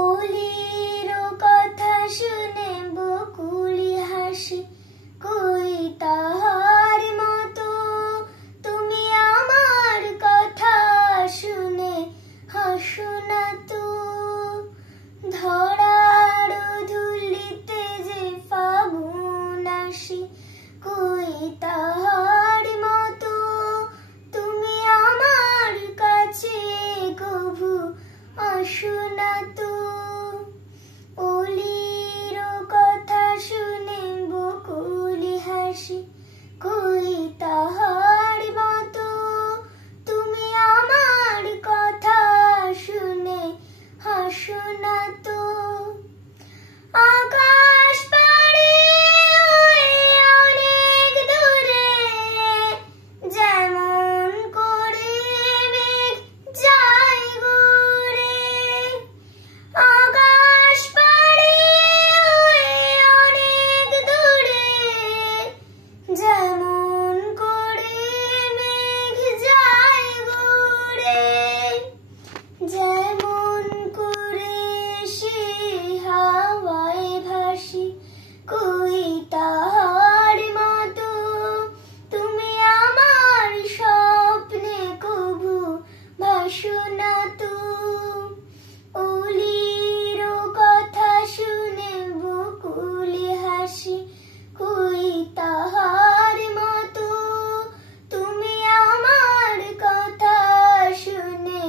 ওলির কথা শুনে বকুলি হাসি, কই তাহার মতো তুমি আমার কথা শুনে হাসো না তো। ধরার ধুলিতে যে ফাগুন আসি, কই তাহার মতো তুমি আমার কাছে কভু আসো না তো। ওলির কথা শুনে বকুলি হাসি, কই তাহার মতো তুমি আমার কথা শুনে হাসো না তো। আকাশ পাড়ি অনেক দূরে, যেমন করে মেঘ যায় ঘুরে। আকাশ পাড়ি অনেক দূরে, যেমন করে মেঘ যায় ঘুরে। যেমন করে সে হাওয়ায় ভাসি, কই তাহার মতো তুমি আমার স্বপ্নে কভু ভাসো না তো। ওলির কথা শুনে বকুলি হাসি, কই তাহার মতো তুমি আমার কথা শুনে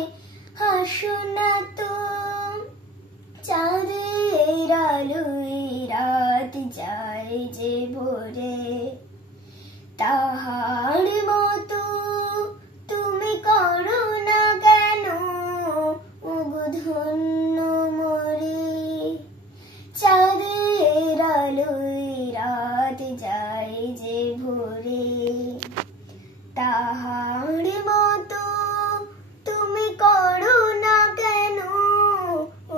হাসো না তো। চাঁদের আলোয় রাত যায় যে ভোরে, তাহার মতো তুমি করো না কেন ওগো ধন্য মোরে। চাঁদের আলোয় রাত যায় যে ভোরে, তাহার মতো তুমি করো না কেন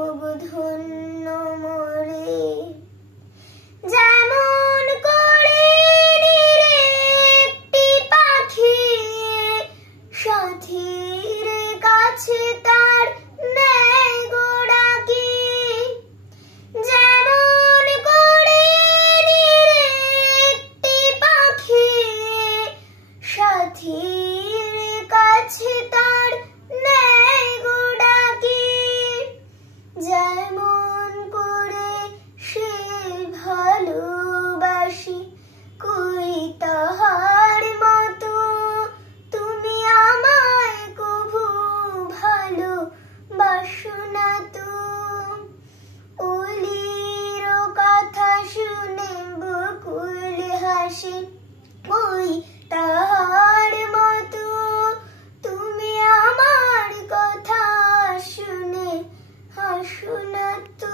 ওগো ধন্য মোরে। যেমন করে নিরে একটি পাখি সাথীর কাছে তার নেয় গো ডাকি। যেমন করে নিরে একটি পাখি সাথীর কাছে তার নেয় গো ডাকি। যেমন করে সে ভালোবাসি, কই তাহার মতো তুমি আমায় কভু ভালোবাসো না তো। ওলির কথা শুনে বকুলি হাসি, কই তাহার মতো তুমি আমার কথা শুনে হাসো না তো।